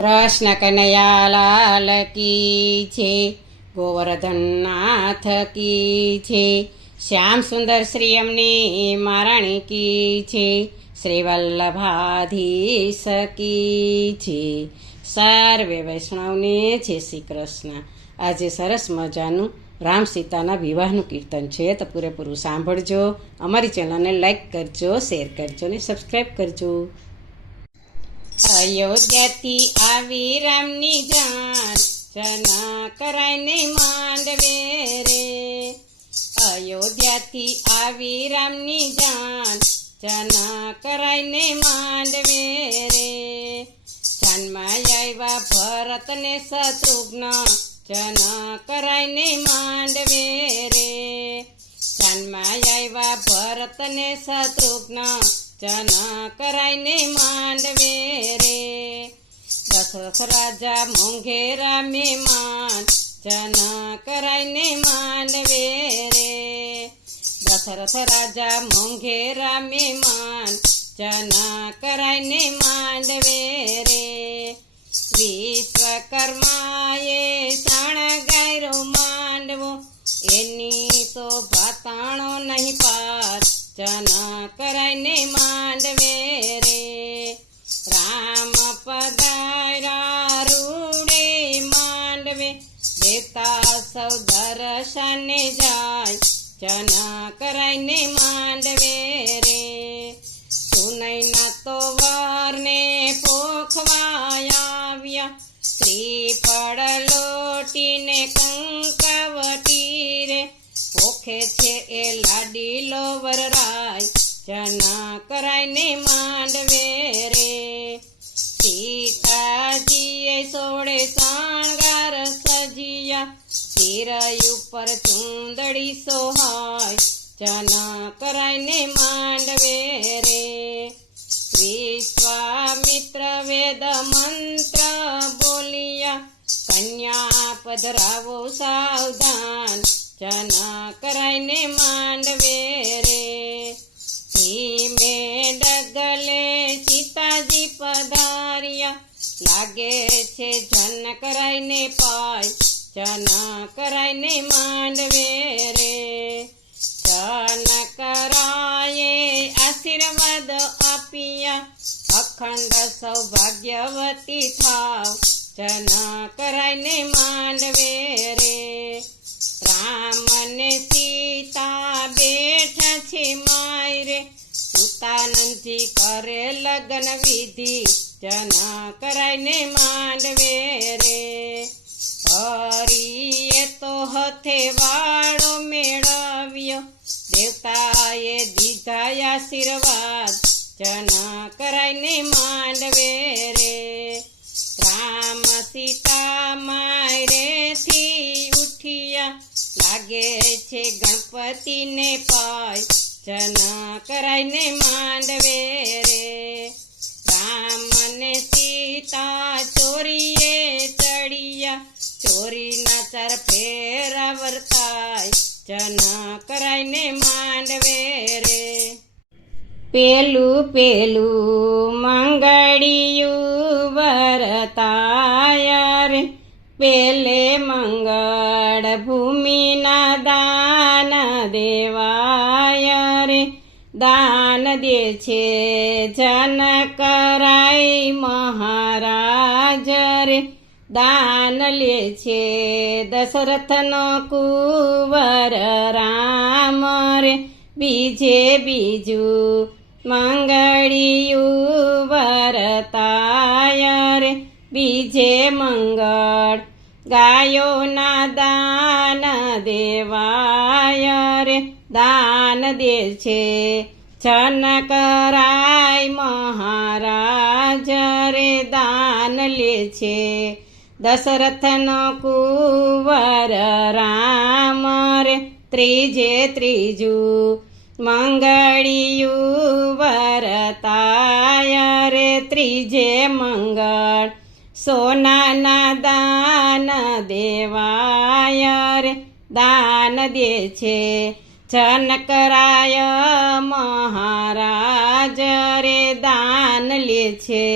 કૃષ્ણ કનૈયાલાલ કી છે, ગોવર્ધનનાથ કી છે, શ્યામ સુંદર શ્રી અમની મહારાણી કી છે, શ્રી વલ્લભાધીશ કી છે. સર્વે વૈષ્ણવને જય શ્રી કૃષ્ણ. આજે સરસ મજાનું રામ સીતાના વિવાહનું કીર્તન છે, તો પૂરેપૂરું સાંભળજો. અમારી ચેનલને લાઈક કરજો, શેર કરજો ને સબસ્ક્રાઈબ કરજો. અયોધ્યાથી આવી રામની જાન, જના કરાઈને માંડવે રે. અયોધ્યાથી આવી રામની જાન, જના કરાઈને માંડવે રે. જાનમાં આવ્યા ભરત ને શત્રુઘ્ન, જના કરાઈને માંડવે રે. જાનમાં આવ્યા ભરત ને શત્રુઘ્ન, જના કરાઈને માંડવે રે. દશરથ રાજા મોંઘેરા મહેમાન, જના કરાઈને માંડવે રે. દશરથ રાજા મોંઘેરા મહેમાન, જના કરાઈને માંડવે રે. વિશ્વકર્માએ શણગાર્યો માંડવો, એની તો ભાતાણો નહીં પાર, જના કરાઈને માંડવે રે. રામ પધાર્યા રૂડે માંડવે, દેવતા સૌ દર્શને જાય, જના કરાઈને માંડવે રે. સુનૈના તો વરને પોખવા આવ્યા, શ્રીફળ લોટીને કંકાવટી રે. પોખે છે એ લાડીલો વરરાય, જના કરાઈને માંડવે રે. સીતાજીએ સોળે શણગાર સજિયા, શિરય ઉપર ચૂંદડી સોહાય, જના કરાઈને માંડવે રે. વિશ્વામિત્ર વેદ મંત્ર બોલિયા, કન્યા પધરાવો સાવધાન, જના કરાઈને માંડવે રે. ધીમે ડગલે સીતાજી પધાર્યા, લાગે છે જન કરાઈને પાય, જના કરાઈને માંડવે રે. જન કરાયે આશીર્વાદ આપ્યા, અખંડ સૌભાગ્યવતી થાવ, જના કરાઈને માંડવે રે. રામ ને સીતા બેઠા છે માયરે, સુતાનંદજી કરે લગ્ન વિધિ, જના કરાઈને માંડવે રે. હરિએ તો હથે વાળો મેળવ્યો, દેવતાએ દીધા આશીર્વાદ, જના કરાઈને માંડવે રે. રામ સીતા માયરેથી ઉઠ્યા, લાગે છે ગણપતિને પાય, જના કરાઈને માંડવે રે. રામ ને સીતા ચોરીએ ચડિયા, ચોરીના ચાર ફેરા વર્તાય, જના કરાઈને માંડવે રે. પેલું પેલું મંગળિયું વરતાય રે, પેલે મંગળ ભૂમિના દાન દેવાય રે. દાન દે છે જન કરાય મહારાજ રે, દાન લે છે દશરથનો કુંવર રામ રે. બીજે બીજું મંગળિયું વરતાય રે, બીજે મંગળ ગાયોના દાન દેવાય રે. દાન દે છે જન કરાય મહારાજ રે, દાન લે છે દશરથનો કુંવર રામ રે. ત્રીજે ત્રીજું મંગળિયું વરતાય રે, ત્રીજે મંગળ સોનાના દાન દેવાય રે. દાન દે છે જન કરાય મહારાજ રે, દાન લે છે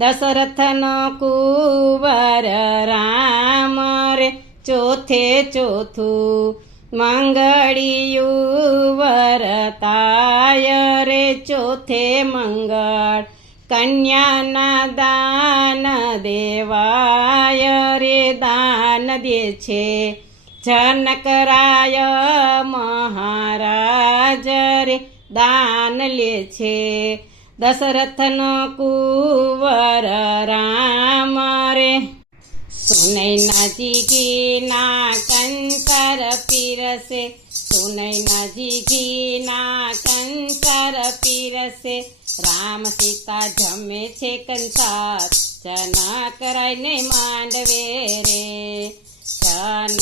દશરથનો કુંવર રામ રે ચોથે ચોથું મંગળિયું વરતાય રે ચોથે મંગળ કન્યાના દાન દેવાય રે દાન દે છે જનકરાય મહારાજ રે દાન લે છે દશરથનો કુંવર રામ રે સુનૈના જીગીના કંકર પીરસે સુનૈના જીગીના કંકર પીરસે રામ સીતા જમે છે કંસાર જનકરાયને માંડવે રે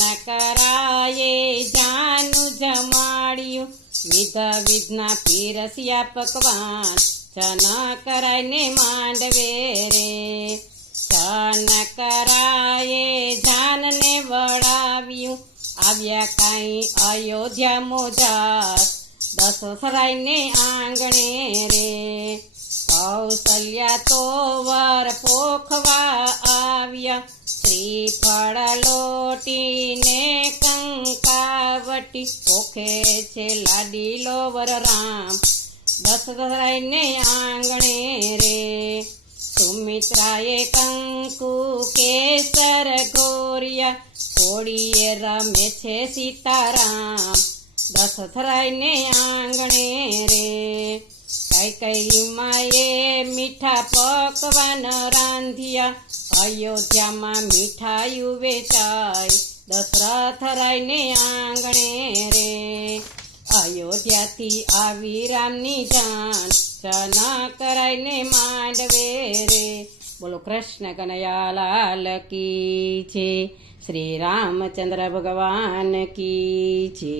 જનકરાયે જાનું જમાડ્યું વિધ વિધના પીરસ્યા પકવાન જનકરાયને માંડવે રે જનકરાયે જાનને વળાવ્યું આવ્યા કાંઈ અયોધ્યા મોજાર દશરથરાયને આંગણે રે કૌશલ્યા તો વર પોખવા આવ્યા શ્રીફળ લોટીને કંકાવટી પોખે છે લાડીલો વર રામ દશરથરાયને આંગણે રે સુમિત્રાએ કંકુ કેસર ઘોરિયા કોળીએ રમે છે સીતારામ દશરથરાયને આંગણે રે કઈ માએ મીઠા પકવાન રાંધ્યા અયોધ્યામાં મીઠાયું વેચાય દશરથરાયને આંગણે રે અયોધ્યાથી આવી રામની જાન જનકરાયને માંડવે રે બોલો કૃષ્ણ કનૈયા લાલ કી છે શ્રી રામચંદ્ર ભગવાન કી છે।